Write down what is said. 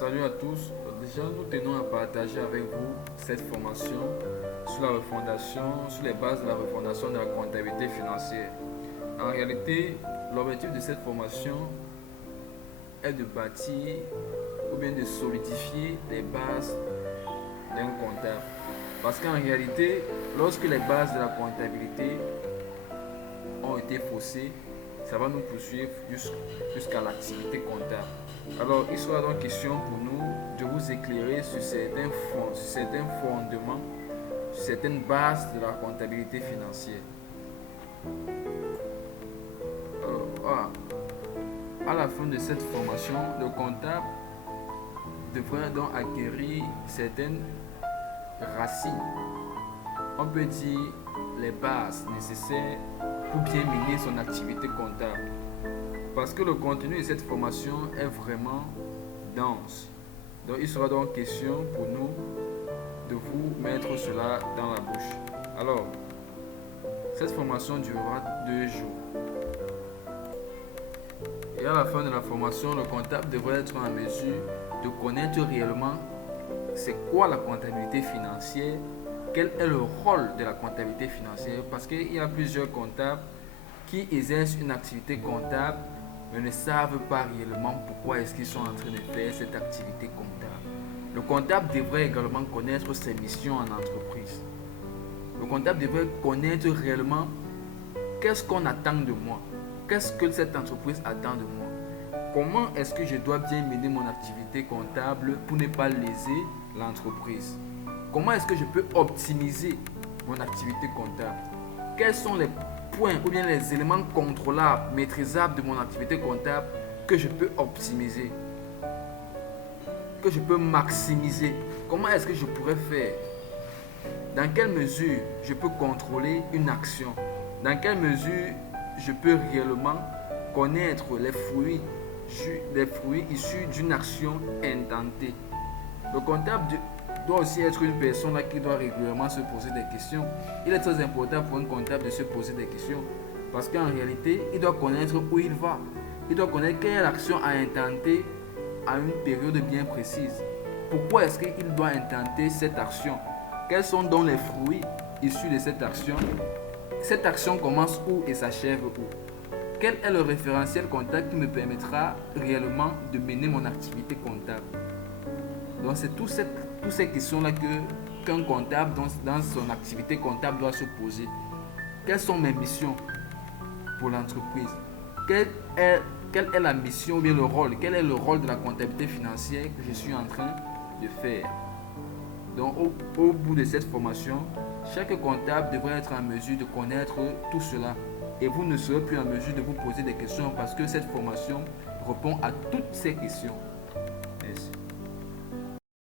Salut à tous. Déjà, nous tenons à partager avec vous cette formation sur la refondation, sur les bases de la refondation de la comptabilité financière. En réalité, l'objectif de cette formation est de bâtir ou bien de solidifier les bases d'un comptable. Parce qu'en réalité, lorsque les bases de la comptabilité ont été faussées, ça va nous poursuivre jusqu'à l'activité comptable. Alors, il sera donc question pour nous de vous éclairer sur certains fondements, sur certaines bases de la comptabilité financière. Alors, à la fin de cette formation, le comptable devrait donc acquérir certaines racines. On peut dire les bases nécessaires pour bien mener son activité comptable. Parce que le contenu de cette formation est vraiment dense. Donc il sera donc question pour nous de vous mettre cela dans la bouche. Alors, cette formation durera 2 jours. Et à la fin de la formation, le comptable devrait être en mesure de connaître réellement c'est quoi la comptabilité financière, quel est le rôle de la comptabilité financière, parce qu'il y a plusieurs comptables qui exercent une activité comptable mais ne savent pas réellement pourquoi est-ce qu'ils sont en train de faire cette activité comptable. Le comptable devrait également connaître ses missions en entreprise. Le comptable devrait connaître réellement qu'est-ce qu'on attend de moi, qu'est-ce que cette entreprise attend de moi, comment est-ce que je dois bien mener mon activité comptable pour ne pas léser l'entreprise, comment est-ce que je peux optimiser mon activité comptable, quels sont les points ou bien les éléments contrôlables, maîtrisables de mon activité comptable que je peux optimiser, que je peux maximiser. Comment est-ce que je pourrais faire? Dans quelle mesure je peux contrôler une action? Dans quelle mesure je peux réellement connaître les fruits issus d'une action intentée? Le comptable doit aussi être une personne qui doit régulièrement se poser des questions. Il est très important pour un comptable de se poser des questions parce qu'en réalité, il doit connaître où il va. Il doit connaître quelle action à intenter à une période bien précise. Pourquoi est-ce qu'il doit intenter cette action? Quels sont donc les fruits issus de cette action? Cette action commence où et s'achève où? Quel est le référentiel comptable qui me permettra réellement de mener mon activité comptable? Donc c'est toutes ces questions-là qu'un comptable dans son activité comptable doit se poser. Quelles sont mes missions pour l'entreprise? Quelle est la mission ou bien le rôle? Quel est le rôle de la comptabilité financière que je suis en train de faire? Donc au bout de cette formation, chaque comptable devrait être en mesure de connaître tout cela. Et vous ne serez plus en mesure de vous poser des questions parce que cette formation répond à toutes ces questions. Merci.